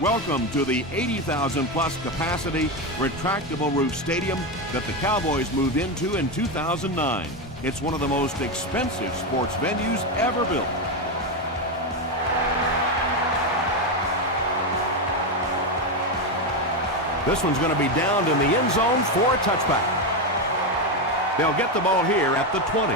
Welcome to the 80,000 plus capacity retractable roof stadium that the Cowboys moved into in 2009. It's one of the most expensive sports venues ever built. This one's going to be downed in the end zone for a touchback. They'll get the ball here at the 20.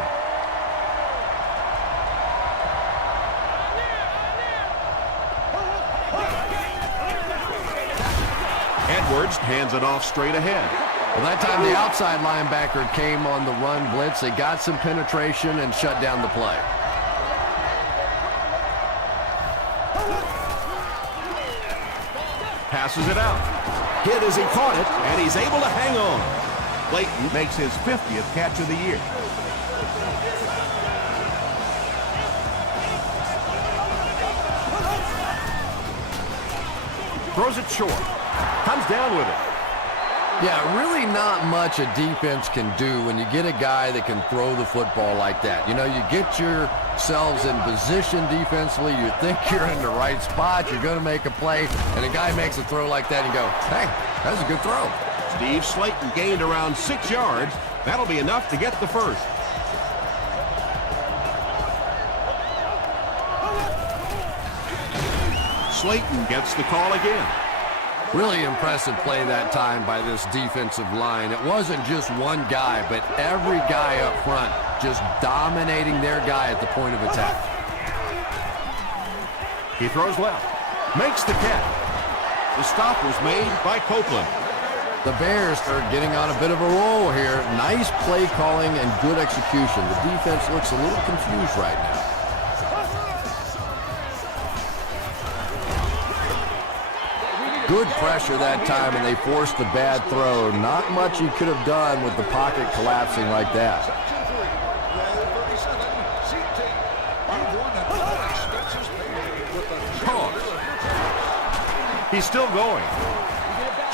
Edwards hands it off straight ahead. Well, that time the outside linebacker came on the run blitz. They got some penetration and shut down the play. Passes it out. Hit as he caught it, and he's able to hang on. Clayton makes his 50th catch of the year. Throws it short. Comes down with it. Yeah, really not much a defense can do when you get a guy that can throw the football like that. You know, you get yourselves in position defensively. You think you're in the right spot. You're going to make a play, and a guy makes a throw like that, and you go, hey, that was a good throw. Steve Slayton gained around 6 yards. That'll be enough to get the first. Slayton gets the call again. Really impressive play that time by this defensive line. It wasn't just one guy, but every guy up front just dominating their guy at the point of attack. He throws left. Makes the catch. The stop was made by Copeland. The Bears are getting on a bit of a roll here. Nice play calling and good execution. The defense looks a little confused right now. Good pressure that time, and they forced the bad throw. Not much he could have done with the pocket collapsing like that. He's still going.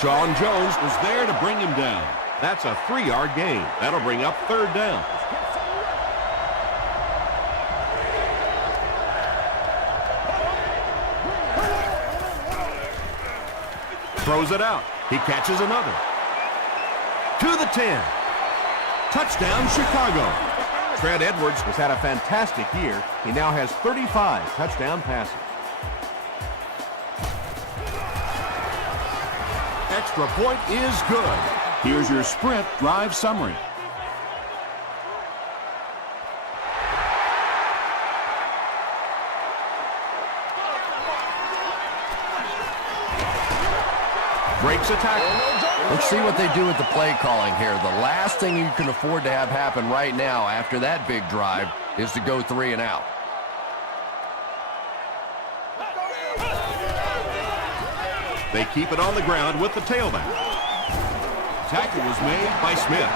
Sean Jones was there to bring him down. That's a 3-yard gain. That'll bring up third down. Throws it out. He catches another. To the 10. Touchdown, Chicago. Trent Edwards has had a fantastic year. He now has 35 touchdown passes. Extra point is good. Here's your sprint drive summary. Breaks a tackle. Let's see what they do with the play calling here. The last thing you can afford to have happen right now after that big drive is to go 3 and out. They keep it on the ground with the tailback. Tackle was made by Smith.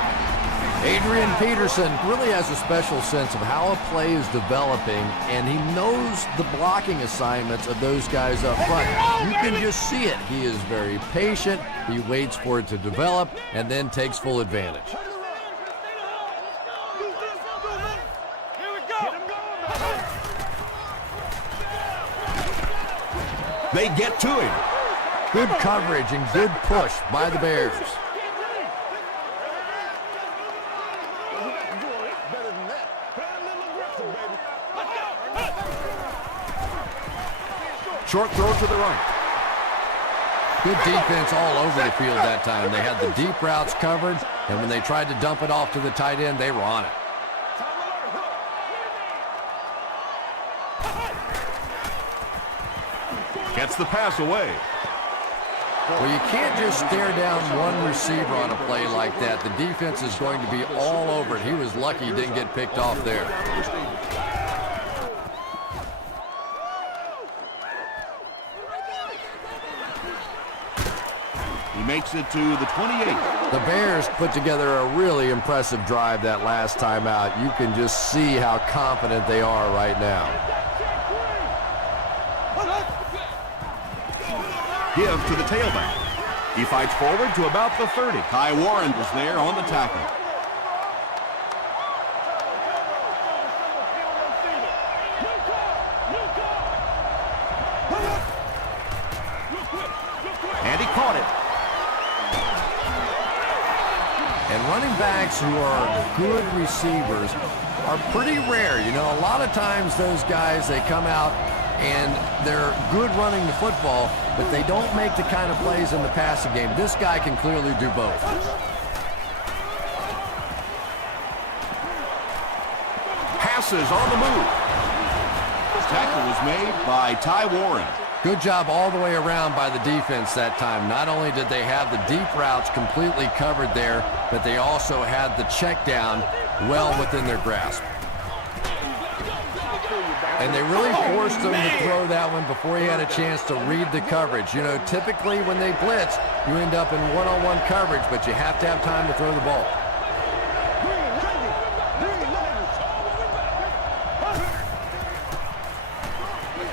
Adrian Peterson really has a special sense of how a play is developing, and he knows the blocking assignments of those guys up front. You can just see it. He is very patient. He waits for it to develop and then takes full advantage. They get to him. Good coverage and good push by the Bears. Short throw to the right. Good defense all over the field that time. They had the deep routes covered, and when they tried to dump it off to the tight end, they were on it. Gets the pass away. Well, you can't just stare down one receiver on a play like that. The defense is going to be all over it. He was lucky he didn't get picked off there. He makes it to the 28. The Bears put together a really impressive drive that last time out. You can just see how confident they are right now. Give to the tailback. He fights forward to about the 30. Ty Warren was there on the tackle. quarterbacks who are good receivers are pretty rare. You know, a lot of times those guys, they come out and they're good running the football, but they don't make the kind of plays in the passing game. This guy can clearly do both. Passes on the move. Tackle was made by Ty Warren. Good job all the way around by the defense that time. Not only did they have the deep routes completely covered there, but they also had the check down well within their grasp. And they really forced him to throw that one before he had a chance to read the coverage. You know, typically when they blitz, you end up in one-on-one coverage, but you have to have time to throw the ball.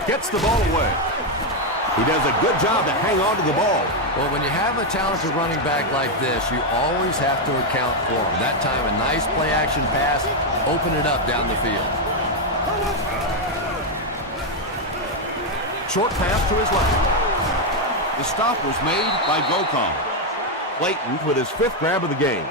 Gets the ball away. He does a good job to hang on to the ball. Well, when you have a talented running back like this, you always have to account for him. That time, a nice play-action pass, open it up down the field. Short pass to his left. The stop was made by Gokon. Blatant with his 5th grab of the game.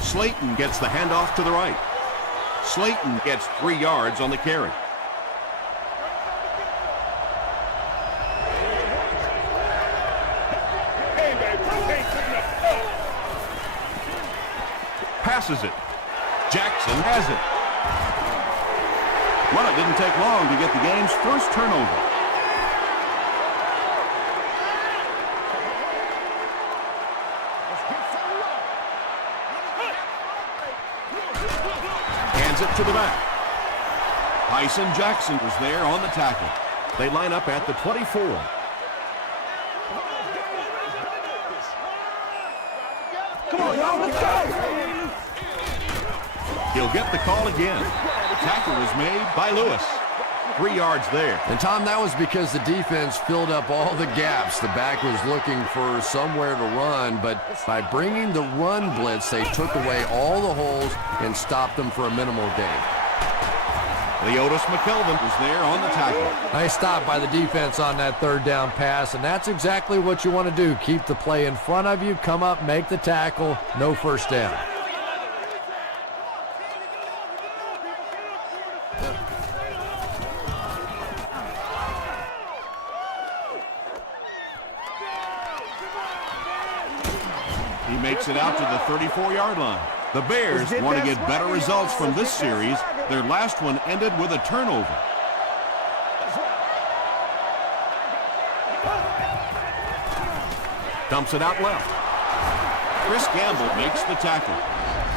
Slayton gets the handoff to the right. Slayton gets 3 yards on the carry. Passes it. Jackson has it. Well, it didn't take long to get the game's first turnover. Hands it to the back. Tyson Jackson was there on the tackle. They line up at the 24. Come on, y'all, let's go! He'll get the call again. The tackle was made by Lewis. 3 yards there. And, Tom, that was because the defense filled up all the gaps. The back was looking for somewhere to run, but by bringing the run blitz, they took away all the holes and stopped them for a minimal gain. Leotis McKelvin was there on the tackle. Nice stop by the defense on that 3rd down pass, and that's exactly what you want to do. Keep the play in front of you, come up, make the tackle, no first down. He makes it out to the 34-yard line. The Bears want to get better results from this series. Their last one ended with a turnover. Dumps it out left. Chris Gamble makes the tackle.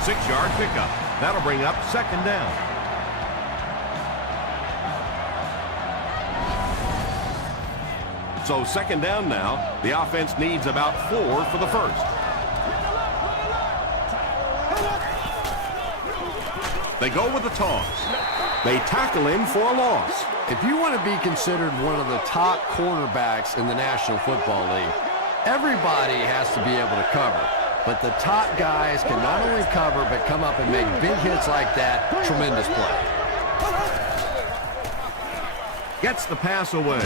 6-yard pickup. That'll bring up 2nd down. So 2nd down now. The offense needs about 4 for the first. They go with the toss. They tackle him for a loss. If you want to be considered one of the top cornerbacks in the National Football League, everybody has to be able to cover. But the top guys can not only cover, but come up and make big hits like that. Tremendous play. Gets the pass away.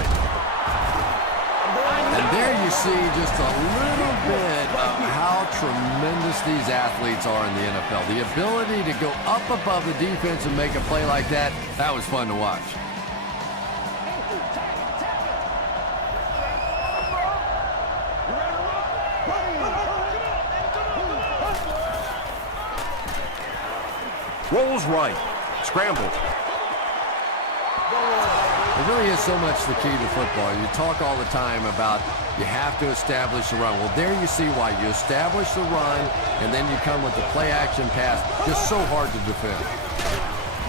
And there you see just a little bit of how tremendous these athletes are in the NFL. The ability to go up above the defense and make a play like that, that was fun to watch. Rolls right. Scrambles. It really is so much the key to football. You talk all the time about you have to establish the run. Well, there you see why. You establish the run, and then you come with the play-action pass. Just so hard to defend.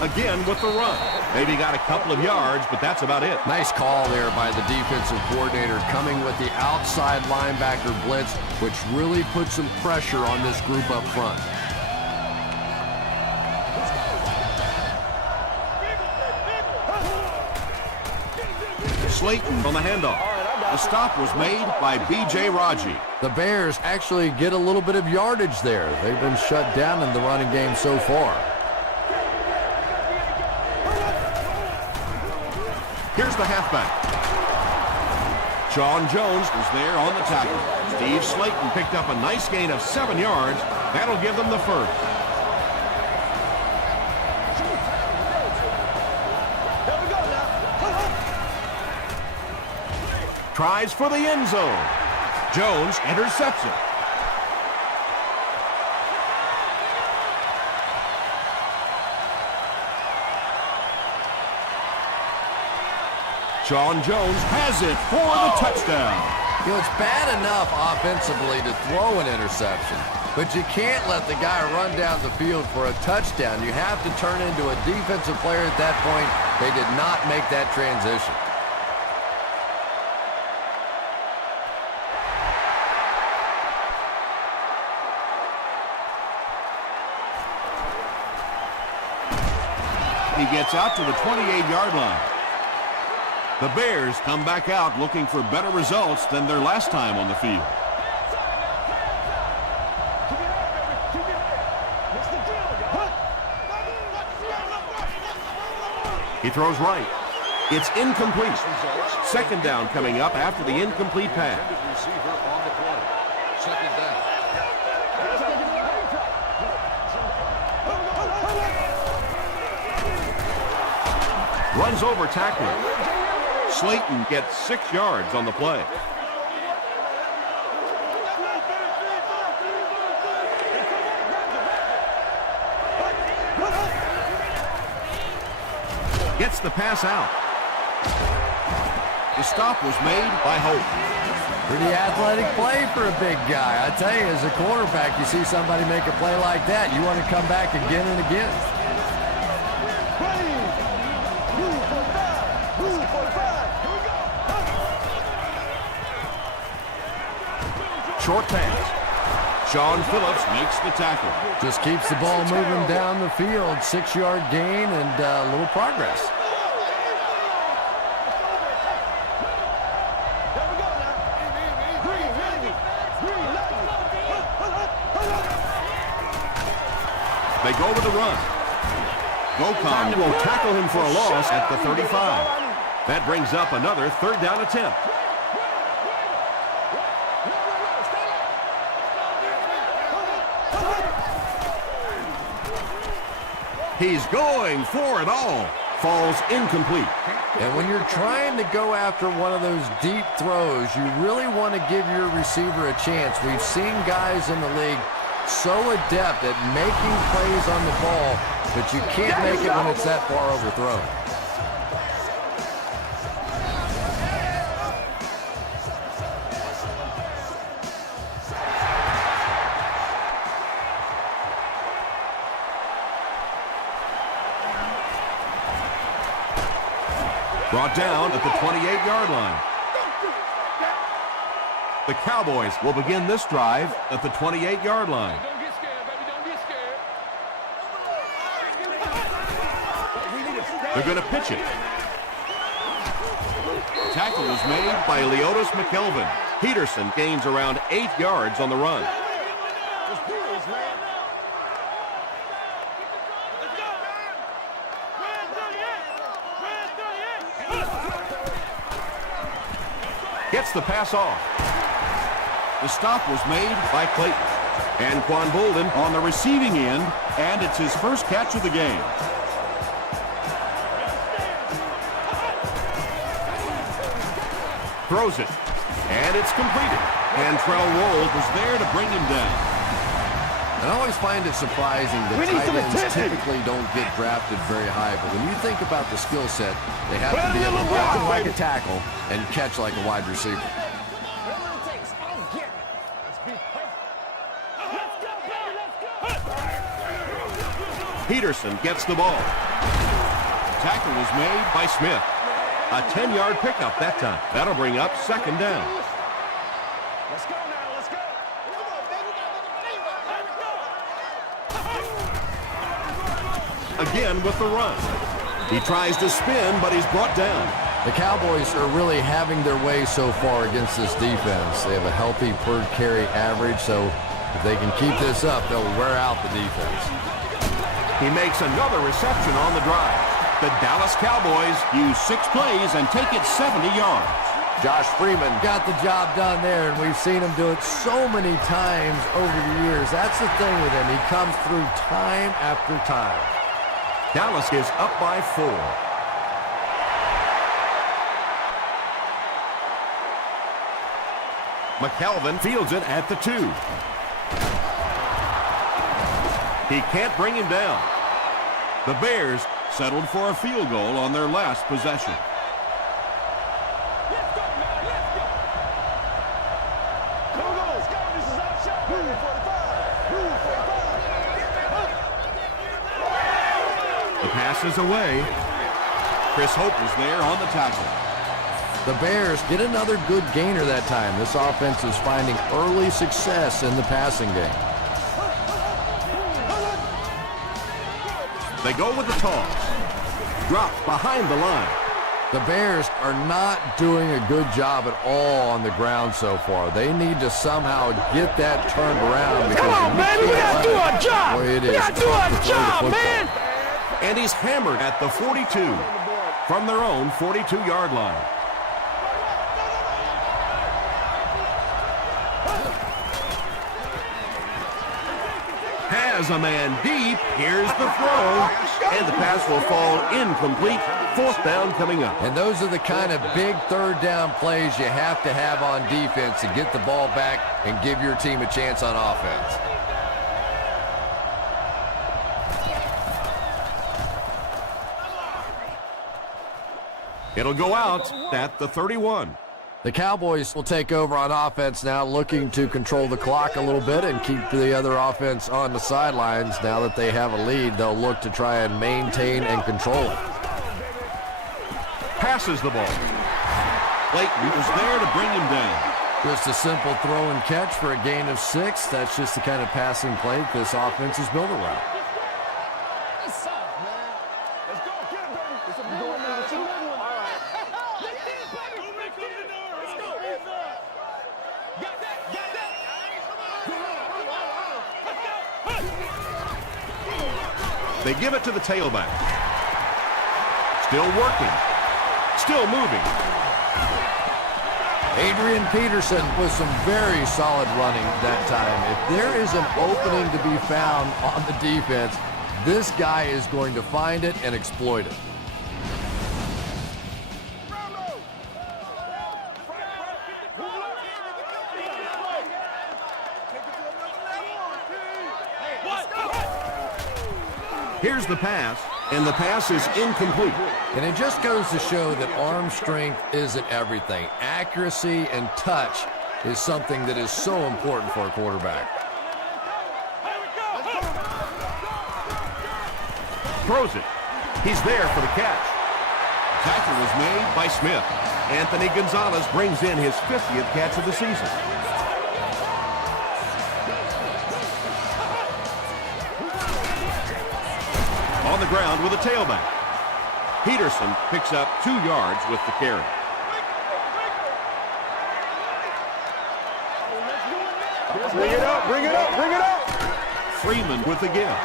Again with the run. Maybe got a couple of yards, but that's about it. Nice call there by the defensive coordinator coming with the outside linebacker blitz, which really put some pressure on this group up front. Slayton on the handoff. The stop was made by B.J. Raji. The Bears actually get a little bit of yardage there. They've been shut down in the running game so far. Here's the halfback. John Jones was there on the tackle. Steve Slayton picked up a nice gain of 7 yards. That'll give them the first. Tries for the end zone. Jones intercepts it. John Jones has it for the touchdown. You know, it's bad enough offensively to throw an interception, but you can't let the guy run down the field for a touchdown. You have to turn into a defensive player at that point. They did not make that transition. He gets out to the 28-yard line. The Bears come back out looking for better results than their last time on the field. He throws right. It's incomplete. Second down coming up after the incomplete pass. Second down. Runs over tackler. Slayton gets 6 yards on the play. Gets the pass out. The stop was made by Hope. Pretty athletic play for a big guy. I tell you, as a quarterback, you see somebody make a play like that, you want to come back again and again. Short pass. Sean Phillips makes the tackle. Just keeps the ball moving down the field. 6-yard gain and a little progress. They go with the run. Gokon will tackle him for a loss at the 35. That brings up another third down attempt. He's going for it all. Falls incomplete. And when you're trying to go after one of those deep throws, you really want to give your receiver a chance. We've seen guys in the league so adept at making plays on the ball, but you can't make it when it's that far overthrown. Brought down at the 28-yard line. The Cowboys will begin this drive at the 28-yard line. Don't get scared, baby. Don't get scared. They're going to pitch it. Tackle was made by Leotis McKelvin. Peterson gains around 8 yards on the run. Gets the pass off. The stop was made by Clayton. And Quan Bolden on the receiving end, and it's his first catch of the game. Throws it, and it's completed. And Trell Roll was there to bring him down. And I always find it surprising that tight ends typically don't get drafted very high, but when you think about the skill set, they have to be able to block like a tackle and catch like a wide receiver. Peterson gets the ball. Tackle was made by Smith. A 10-yard pickup that time. That'll bring up second down. Let's go now. Let's go. Again with the run. He tries to spin, but he's brought down. The Cowboys are really having their way so far against this defense. They have a healthy per carry average, so if they can keep this up, they'll wear out the defense. He makes another reception on the drive. The Dallas Cowboys use 6 plays and take it 70 yards. Josh Freeman got the job done there, and we've seen him do it so many times over the years. That's the thing with him. He comes through time after time. Dallas is up by 4. McKelvin fields it at the 2. He can't bring him down. The Bears settled for a field goal on their last possession. The pass is away. Chris Hope was there on the tackle. The Bears get another good gainer that time. This offense is finding early success in the passing game. They go with the toss. Dropped behind the line. The Bears are not doing a good job at all on the ground so far. They need to somehow get that turned around. Because come on, man, we gotta do our job. We gotta do our job, man. And he's hammered at the 42 from their own 42-yard line. Has a man deep. Here's the throw. And the pass will fall incomplete. 4th down coming up. And those are the kind of big 3rd down plays you have to have on defense to get the ball back and give your team a chance on offense. It'll go out at the 31. The Cowboys will take over on offense now, looking to control the clock a little bit and keep the other offense on the sidelines. Now that they have a lead, they'll look to try and maintain and control it. Passes the ball. Clayton was there to bring him down. Just a simple throw and catch for a gain of 6. That's just the kind of passing play this offense is built around. They give it to the tailback. Still working. Still moving. Adrian Peterson with some very solid running that time. If there is an opening to be found on the defense, this guy is going to find it and exploit it. Here's the pass, and the pass is incomplete. And it just goes to show that arm strength isn't everything. Accuracy and touch is something that is so important for a quarterback. Throws it. He's there for the catch. Tackle was made by Smith. Anthony Gonzalez brings in his 50th catch of the season. On the ground with a tailback. Peterson picks up 2 yards with the carry. Bring it up, bring it up, bring it up. Freeman with the give.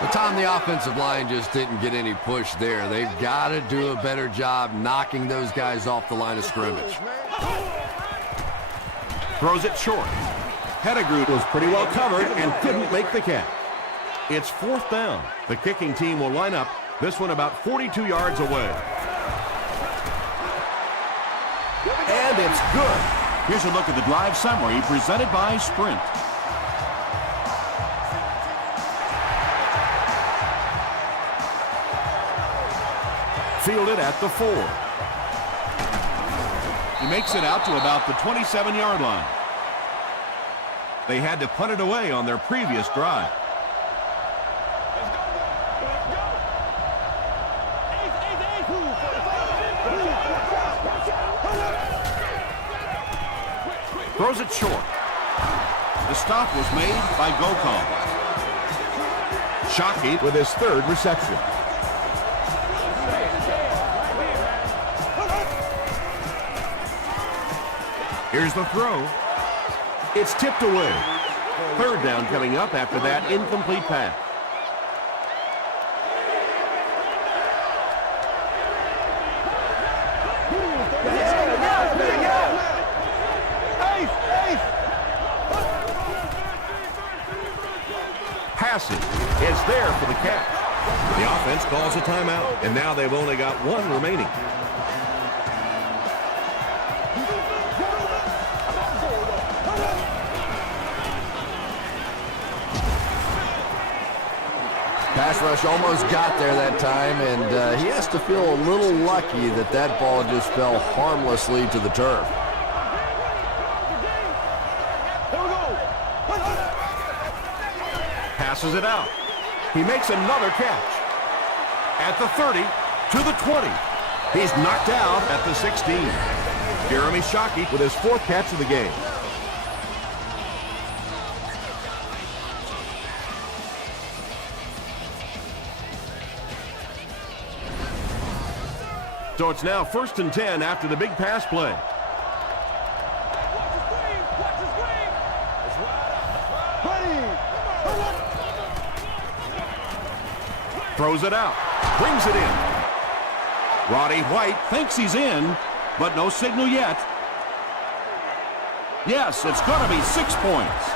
The time the offensive line just didn't get any push there. They've got to do a better job knocking those guys off the line of scrimmage. Throws it short. Pettigrew was pretty well covered and couldn't make the catch. It's 4th down. The kicking team will line up. This one about 42 yards away. And it's good. Here's a look at the drive summary presented by Sprint. Fielded at the 4. He makes it out to about the 27-yard line. They had to punt it away on their previous drive. Throws it short. The stop was made by Gokon. Shockey with his 3rd reception. Here's the throw. It's tipped away. 3rd down coming up after that incomplete pass. passes, is there for the catch. The offense calls a timeout, and now they've only got one remaining. Pass rush almost got there that time, and he has to feel a little lucky that that ball just fell harmlessly to the turf. Passes it out. He makes another catch. At the 30, to the 20. He's knocked out at the 16. Jeremy Shockey with his 4th catch of the game. So it's now 1st and 10 after the big pass play. Throws it out. Brings it in. Roddy White thinks he's in, but no signal yet. Yes, it's going to be 6 points.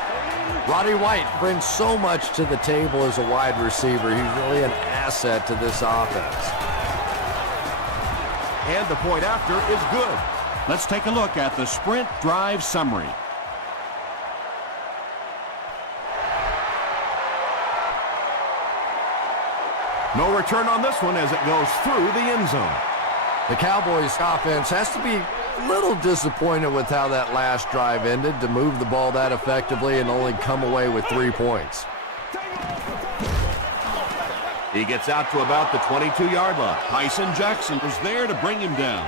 Roddy White brings so much to the table as a wide receiver. He's really an asset to this offense. And the point after is good. Let's take a look at the sprint drive summary. No return on this one as it goes through the end zone. The Cowboys offense has to be a little disappointed with how that last drive ended, to move the ball that effectively and only come away with 3 points. He gets out to about the 22-yard line. Tyson Jackson was there to bring him down.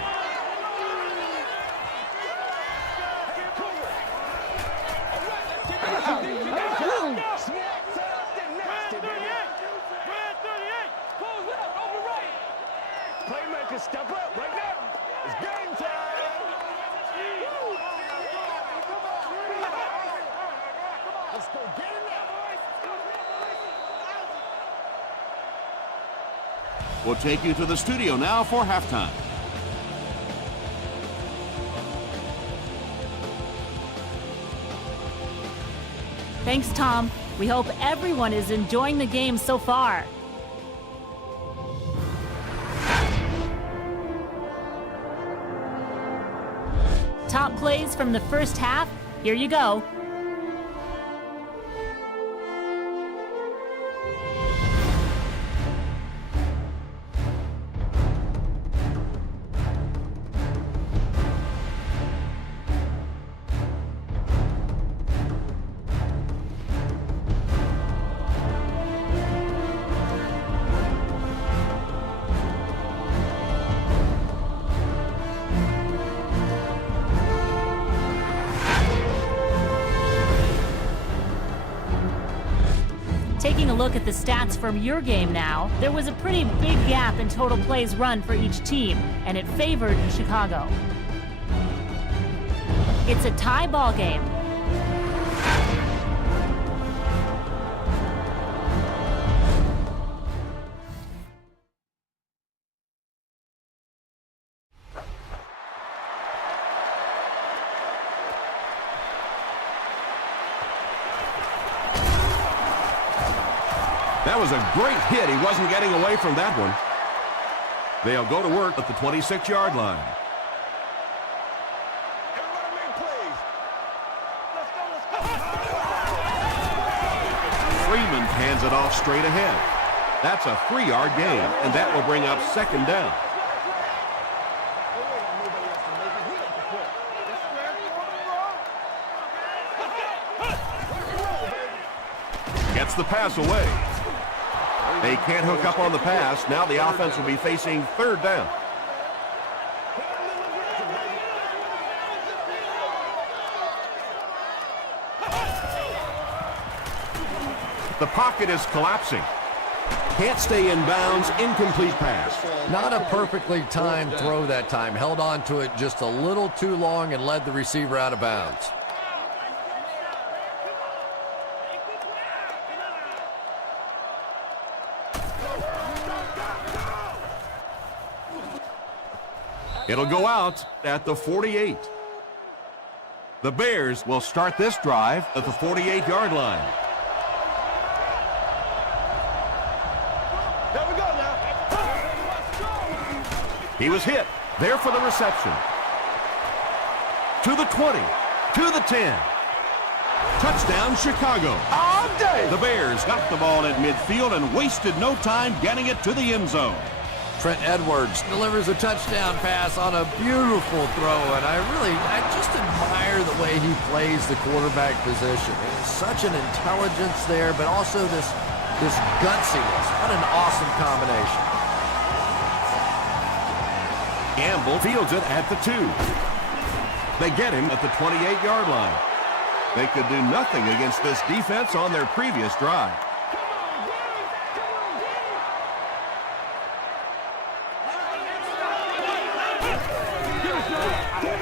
Playmakers step up right now. It's game time. Let's go get it now, boys. We'll take you to the studio now for halftime. Thanks, Tom. We hope everyone is enjoying the game so far. Top plays from the first half. Here you go. Taking a look at the stats from your game now, there was a pretty big gap in total plays run for each team, and it favored Chicago. It's a tie ball game. That was a great hit. He wasn't getting away from that one. They'll go to work at the 26-yard line. Everybody make plays. Let's go, let's go. Freeman hands it off straight ahead. That's a 3-yard gain, and that will bring up 2nd down. Gets the pass away. They can't hook up on the pass. Now the offense will be facing 3rd down. The pocket is collapsing. Can't stay in bounds. Incomplete pass. Not a perfectly timed throw that time. Held on to it just a little too long and led the receiver out of bounds. It'll go out at the 48. The Bears will start this drive at the 48-yard line. He was hit. There for the reception. To the 20. To the 10. Touchdown, Chicago. All day. The Bears got the ball at midfield and wasted no time getting it to the end zone. Trent Edwards delivers a touchdown pass on a beautiful throw, and I just admire the way he plays the quarterback position. There's such an intelligence there, but also this gutsiness. What an awesome combination. Gamble fields it at the 2. They get him at the 28-yard line. They could do nothing against this defense on their previous drive.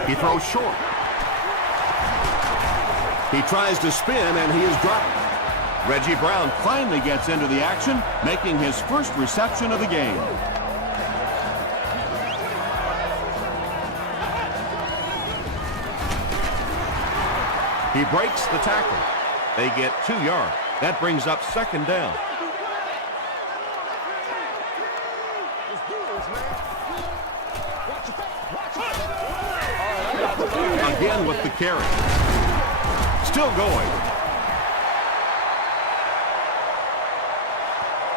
He throws short. He tries to spin, and he is dropped. Reggie Brown finally gets into the action, making his first reception of the game. He breaks the tackle. They get 2 yards. That brings up second down. Again with the carry. Still going.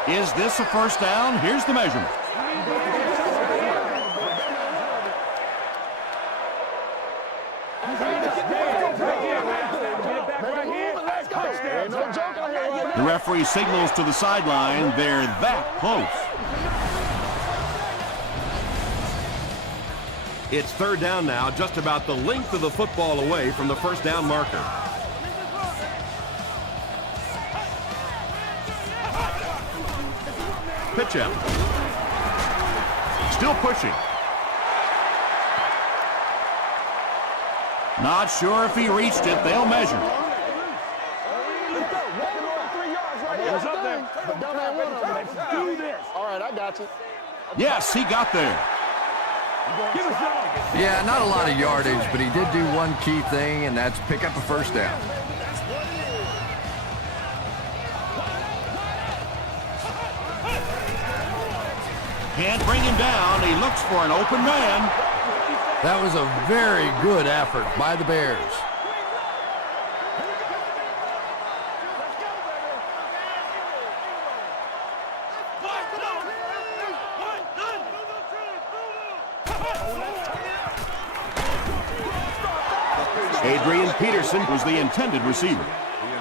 Is this a first down? Here's the measurement. The referee signals to the sideline. They're that close. It's third down now, just about the length of the football away from the first down marker. Pitch out. Still pushing. Not sure if he reached it. They'll measure. Let's do this. All right, I got you. Yes, he got there. Yeah, not a lot of yardage, but he did do one key thing, and that's pick up a first down. Can't bring him down. He looks for an open man. That was a very good effort by the Bears. Adrian Peterson was the intended receiver.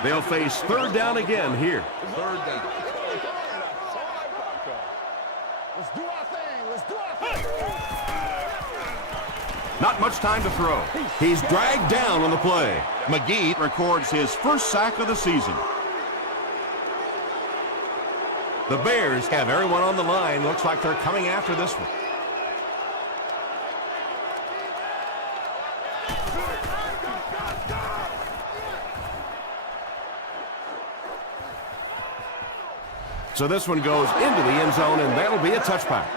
They'll face third down again here. Third down. Let's do our thing. Let's do our thing. Not much time to throw. He's dragged down on the play. McGee records his first sack of the season. The Bears have everyone on the line. Looks like they're coming after this one. So this one goes into the end zone, and that'll be a touchback.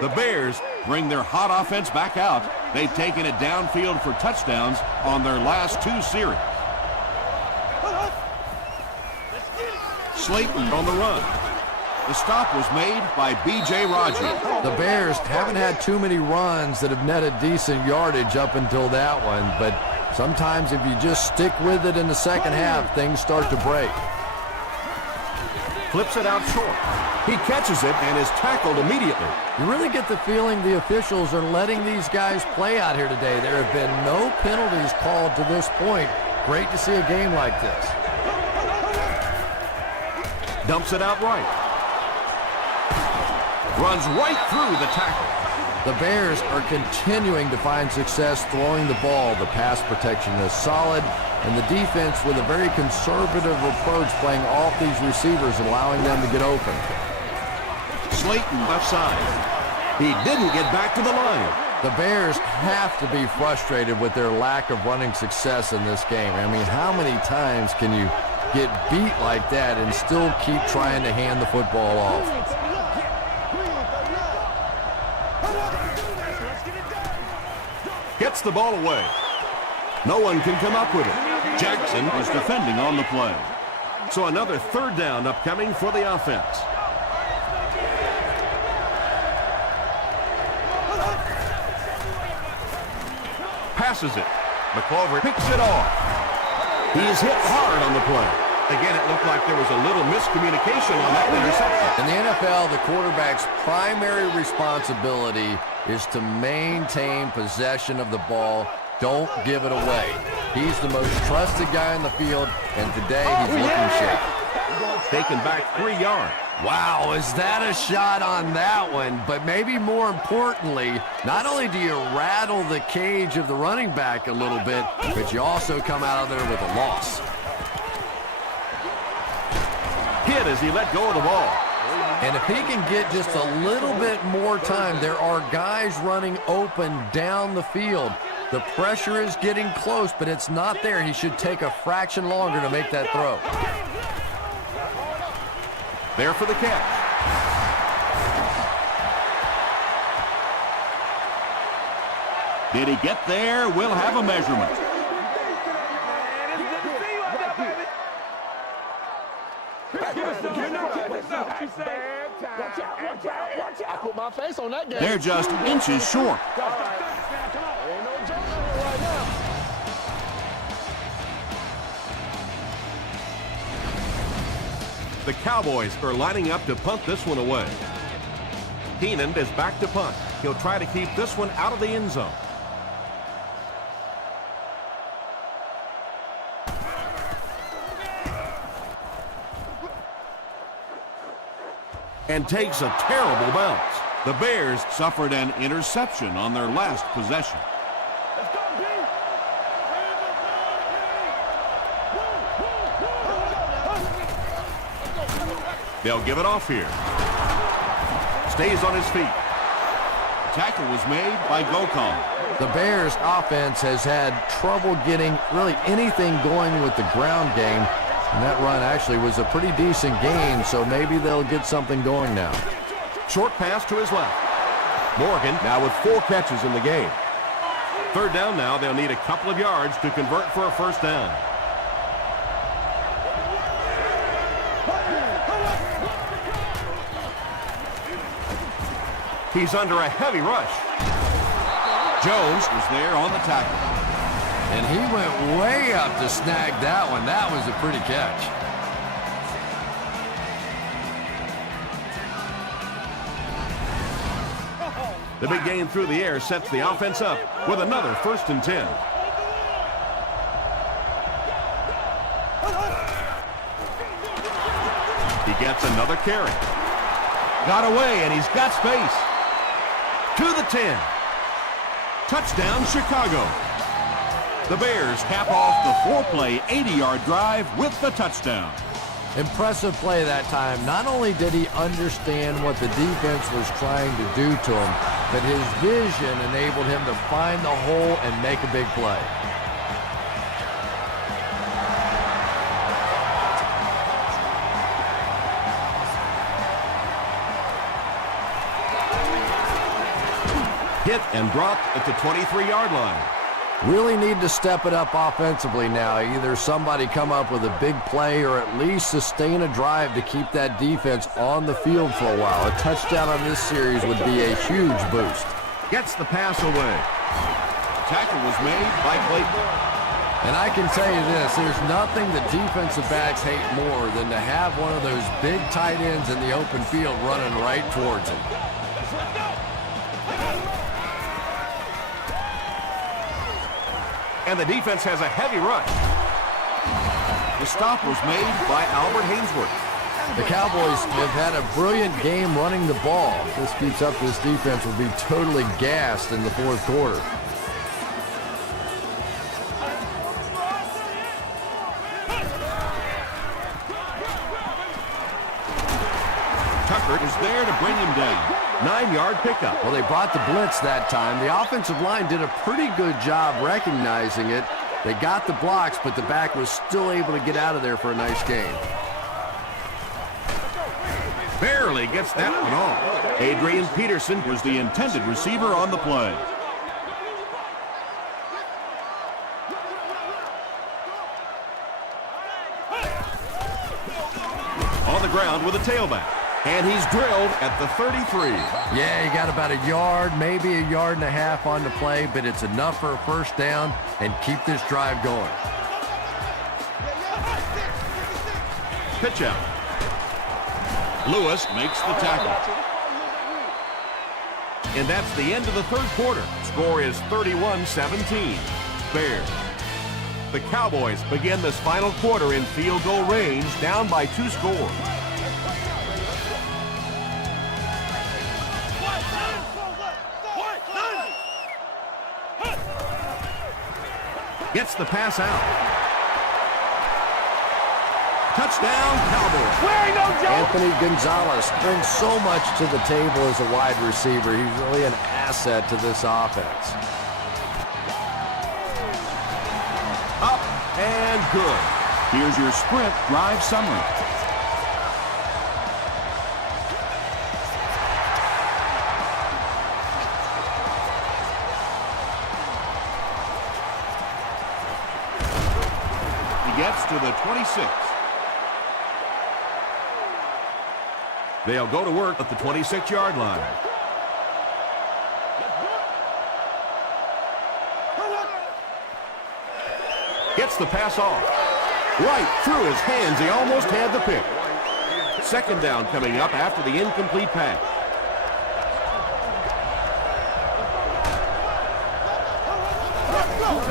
The Bears bring their hot offense back out. They've taken it downfield for touchdowns on their last 2 series. Slayton on the run. The stop was made by B.J. Raji. The Bears haven't had too many runs that have netted decent yardage up until that one, but sometimes if you just stick with it in the second half, things start to break. Flips it out short. He catches it and is tackled immediately. You really get the feeling the officials are letting these guys play out here today. There have been no penalties called to this point. Great to see a game like this. Dumps it out right. Runs right through the tackle. The Bears are continuing to find success throwing the ball. The pass protection is solid, and the defense with a very conservative approach playing off these receivers, allowing them to get open. Slayton left side. He didn't get back to the line. The Bears have to be frustrated with their lack of running success in this game. I mean, how many times can you get beat like that and still keep trying to hand the football off? Gets the ball away. No one can come up with it. Jackson is defending on the play. So another third down upcoming for the offense. passes it. McClover picks it off. He's hit hard on the play. Again, it looked like there was a little miscommunication on that interception. In the NFL, the quarterback's primary responsibility is to maintain possession of the ball. Don't give it away. He's the most trusted guy in the field, and today he's looking sharp. Taken back 3 yards. Wow, is that a shot on that one? But maybe more importantly, not only do you rattle the cage of the running back a little bit, but you also come out of there with a loss. Hit as he let go of the ball. And if he can get just a little bit more time, there are guys running open down the field. The pressure is getting close, but it's not there. He should take a fraction longer to make that throw. There for the catch. Did he get there? We'll have a measurement. I put my face on that game. They're just inches short. The Cowboys are lining up to punt this one away. Keenan is back to punt. He'll try to keep this one out of the end zone. And takes a terrible bounce. The Bears suffered an interception on their last possession. They'll give it off here. Stays on his feet. Tackle was made by Gokon. The Bears offense has had trouble getting really anything going with the ground game. And that run actually was a pretty decent gain, so maybe they'll get something going now. Short pass to his left. Morgan now with 4 catches in the game. Third down now. They'll need a couple of yards to convert for a first down. He's under a heavy rush. Jones was there on the tackle. And he went way up to snag that one. That was a pretty catch. The big gain through the air sets the offense up with another 1st and 10. He gets another carry. Got away, and he's got space. To the 10. Touchdown, Chicago. The Bears cap off the 4-play, 80-yard drive with the touchdown. Impressive play that time. Not only did he understand what the defense was trying to do to him, but his vision enabled him to find the hole and make a big play. Hit and dropped at the 23-yard line. Really need to step it up offensively now. Either somebody come up with a big play or at least sustain a drive to keep that defense on the field for a while. A touchdown on this series would be a huge boost. Gets the pass away. Tackle was made by Clayton. And I can tell you this, there's nothing the defensive backs hate more than to have one of those big tight ends in the open field running right towards him. And the defense has a heavy rush. The stop was made by Albert Hainsworth. The Cowboys have had a brilliant game running the ball. If this keeps up, this defense will be totally gassed in the 4th quarter. Tucker is there to bring him down. 9-yard pickup. Well, they brought the blitz that time. The offensive line did a pretty good job recognizing it. They got the blocks, but the back was still able to get out of there for a nice gain. Barely gets that one off. Adrian Peterson was the intended receiver on the play. On the ground with a tailback. And he's drilled at the 33. Yeah, he got about a yard, maybe a yard and a half on the play, but it's enough for a first down and keep this drive going. Pitch out. Lewis makes the tackle. And that's the end of the third quarter. Score is 31-17. Bears. The Cowboys begin this final quarter in field goal range, down by 2 scores. Gets the pass out. Touchdown, Cowboys. Where ain't no joke. Anthony Gonzalez brings so much to the table as a wide receiver. He's really an asset to this offense. Up and good. Here's your sprint drive summary. He gets to the 26. They'll go to work at the 26-yard line. Gets the pass off. Right through his hands. He almost had the pick. Second down coming up after the incomplete pass.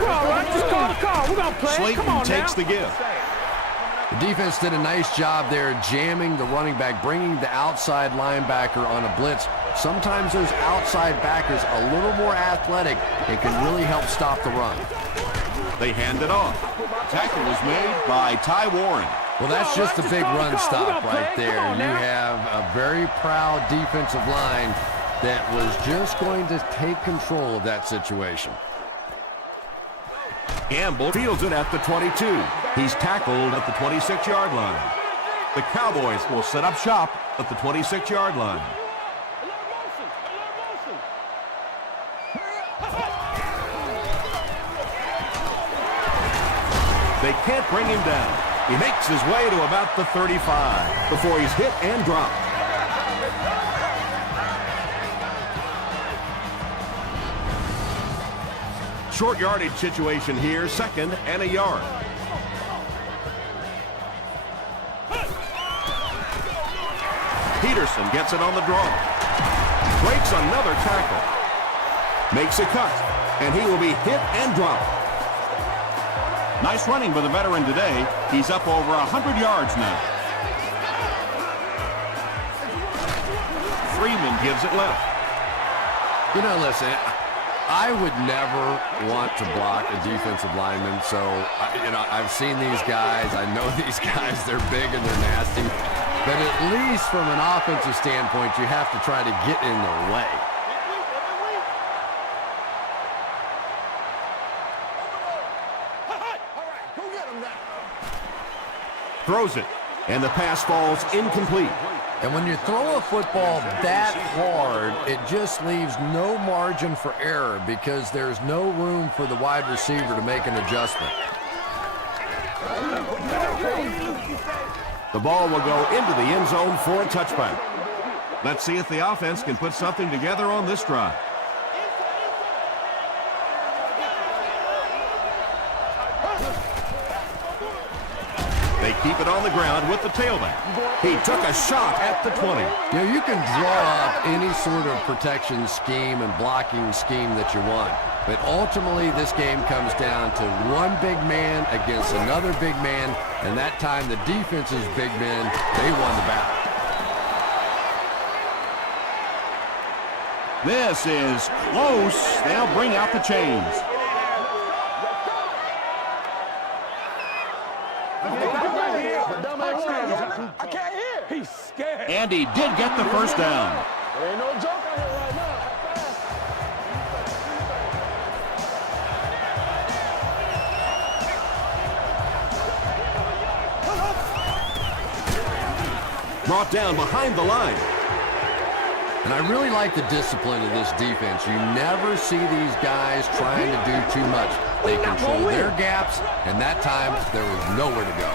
All right, just call the call. We're going to play. Slayton Come on takes now. the give. The defense did a nice job there jamming the running back, bringing the outside linebacker on a blitz. Sometimes those outside backers a little more athletic and can really help stop the run. They hand it off. Tackle is made by Ty Warren. Well, that's just a big run stop right there. You have a very proud defensive line that was just going to take control of that situation. Gamble fields it at the 22. He's tackled at the 26-yard line. The Cowboys will set up shop at the 26-yard line. They can't bring him down. He makes his way to about the 35 before he's hit and dropped. Short yardage situation here, second and a yard. Peterson gets it on the draw. Breaks another tackle. Makes a cut, and he will be hit and dropped. Nice running by the veteran today. He's up over 100 yards now. Freeman gives it left. You know, listen, I would never want to block a defensive lineman, so, I've seen these guys. I know these guys. They're big and they're nasty. But at least from an offensive standpoint, you have to try to get in their way. Throws it, and the pass falls incomplete. And when you throw a football that hard, it just leaves no margin for error because there's no room for the wide receiver to make an adjustment. The ball will go into the end zone for a touchback. Let's see if the offense can put something together on this drive. They keep it on the ground with the tailback. He took a shot at the 20. You can draw up any sort of protection scheme and blocking scheme that you want. But ultimately, this game comes down to one big man against another big man. And that time, the defense's big men, they won the battle. This is close. They'll bring out the chains. I can't hear. He's scared. And he did get the first down. There ain't no joke out here right now. Brought down behind the line. And I really like the discipline of this defense. You never see these guys trying to do too much. They control their gaps, and that time there was nowhere to go.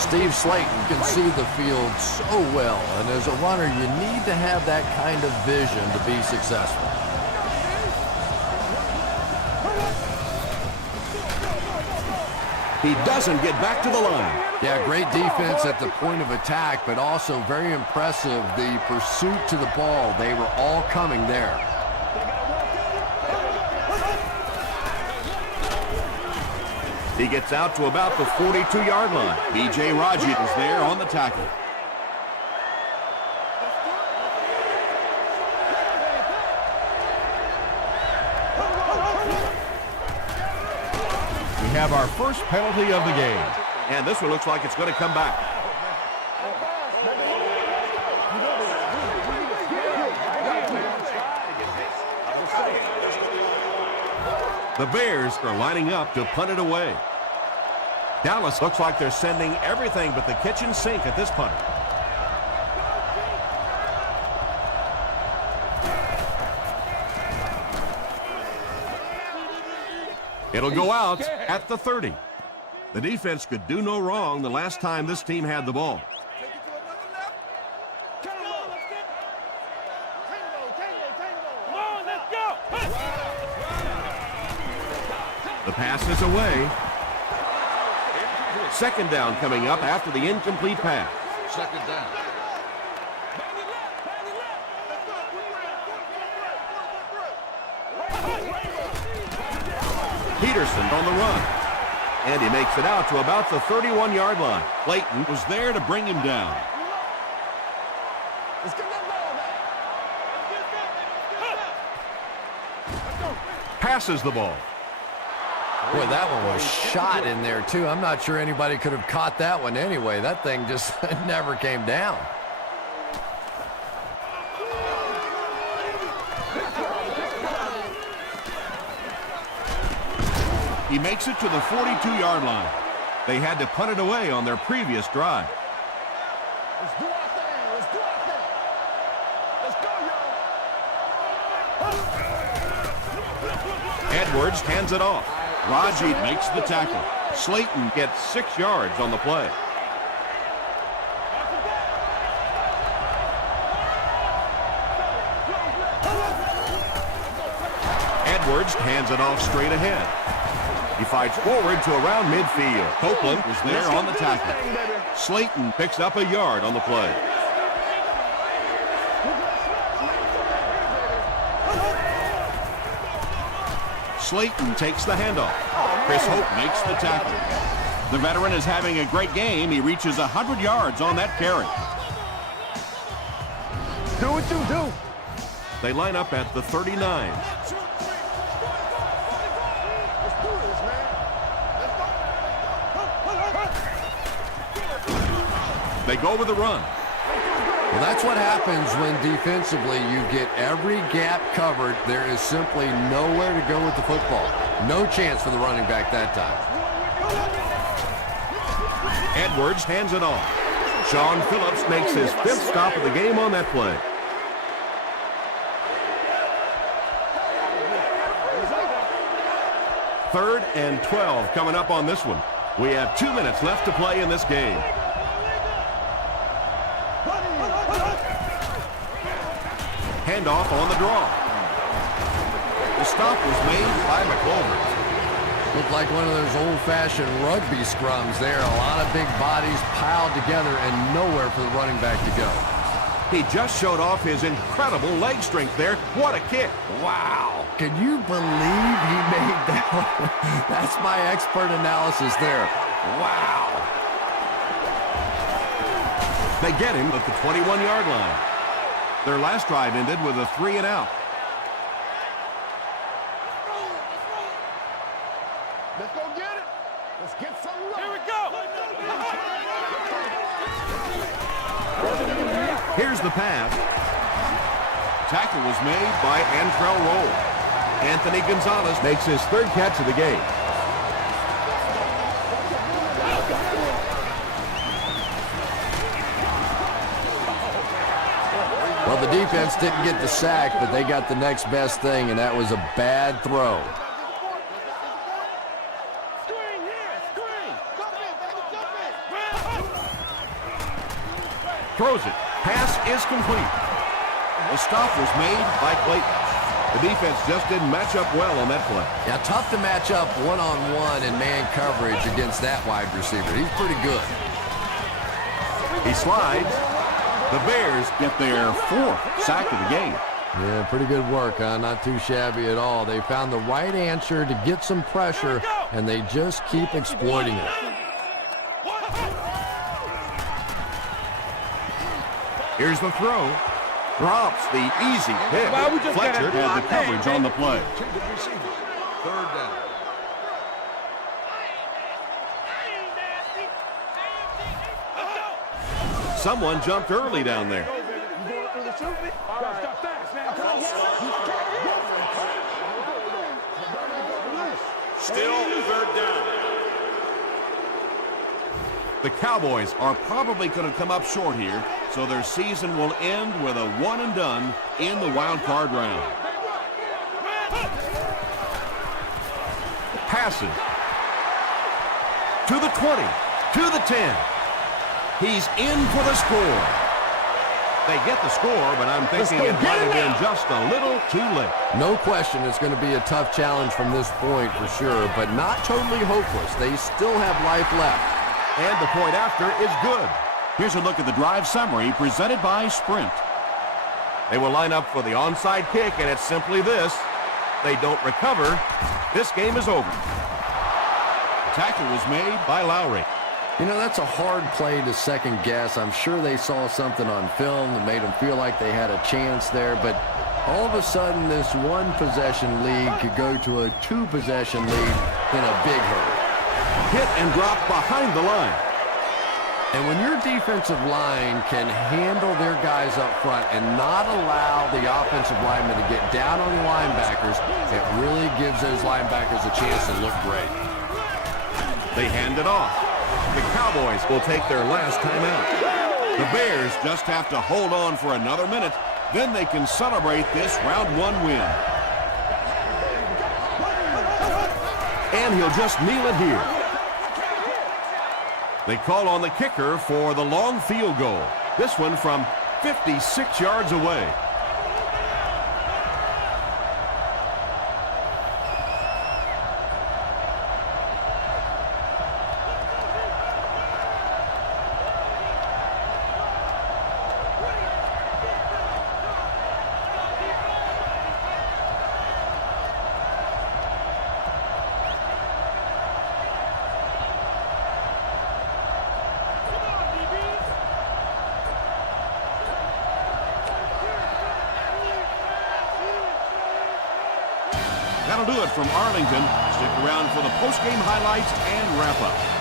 Steve Slayton can see the field so well, and as a runner, you need to have that kind of vision to be successful. He doesn't get back to the line. Yeah, great defense at the point of attack, but also very impressive the pursuit to the ball. They were all coming there. He gets out to about the 42-yard line. B.J. Raji is there on the tackle. We have our first penalty of the game. And this one looks like it's going to come back. The Bears are lining up to punt it away. Dallas looks like they're sending everything but the kitchen sink at this punter. It'll go out at the 30. The defense could do no wrong the last time this team had the ball. The pass is away. Second down coming up after the incomplete pass. Second down. Peterson on the run. And he makes it out to about the 31-yard line. Clayton was there to bring him down. Passes the ball. Boy, that one was shot in there, too. I'm not sure anybody could have caught that one anyway. That thing just never came down. He makes it to the 42-yard line. They had to punt it away on their previous drive. Let's do our thing. Let's do our thing. Let's go, y'all. Edwards hands it off. Raji makes the tackle. Slayton gets 6 yards on the play. Edwards hands it off straight ahead. He fights forward to around midfield. Copeland was there on the tackle. Slayton picks up a yard on the play. Slayton takes the handoff. Chris Hope makes the tackle. The veteran is having a great game. He reaches 100 yards on that carry. Do what you do. They line up at the 39. They go with the run. Well, that's what happens when defensively you get every gap covered. There is simply nowhere to go with the football. No chance for the running back that time. Edwards hands it off. Sean Phillips makes his 5th stop of the game on that play. Third and 12 coming up on this one. We have 2 minutes left to play in this game. Handoff on the draw. The stop was made by McClover. Looked like one of those old-fashioned rugby scrums there. A lot of big bodies piled together and nowhere for the running back to go. He just showed off his incredible leg strength there. What a kick. Wow. Can you believe he made that one? That's my expert analysis there. Wow. They get him at the 21-yard line. Their last drive ended with a 3-and-out. Let's go get it. Let's get some love. Here we go. Here's the pass. Tackle was made by Antrell Roll. Anthony Gonzalez makes his 3rd catch of the game. Well, the defense didn't get the sack, but they got the next best thing, and that was a bad throw. Screen here. Screen. Jump in, baby. Jump in. Throws it. Pass is complete. The stop was made by Clayton. The defense just didn't match up well on that play. Yeah, tough to match up one-on-one in man coverage against that wide receiver. He's pretty good. He slides. The Bears get their 4th sack of the game. Yeah, pretty good work, huh? Not too shabby at all. They found the right answer to get some pressure, and they just keep exploiting it. Here's the throw. Drops the easy hit. Fletcher had the coverage on the play. Third down. Someone jumped early down there. Still third down. The Cowboys are probably going to come up short here, so their season will end with a one and done in the wild card round. Passes. To the 20. To the 10. He's in for the score. They get the score, but I'm thinking it might have been just a little too late. No question it's going to be a tough challenge from this point for sure, but not totally hopeless. They still have life left. And the point after is good. Here's a look at the drive summary presented by Sprint. They will line up for the onside kick, and it's simply this. They don't recover. This game is over. The tackle was made by Lowry. You know, that's a hard play to second guess. I'm sure they saw something on film that made them feel like they had a chance there, but all of a sudden this one-possession lead could go to a two-possession lead in a big hurry. Hit and drop behind the line. And when your defensive line can handle their guys up front and not allow the offensive linemen to get down on the linebackers, it really gives those linebackers a chance to look great. They hand it off. The Cowboys will take their last timeout. The Bears just have to hold on for another minute. Then they can celebrate this round 1 win. And he'll just kneel it here. They call on the kicker for the long field goal. This one from 56 yards away. That'll do it from Arlington. Stick around for the post-game highlights and wrap-up.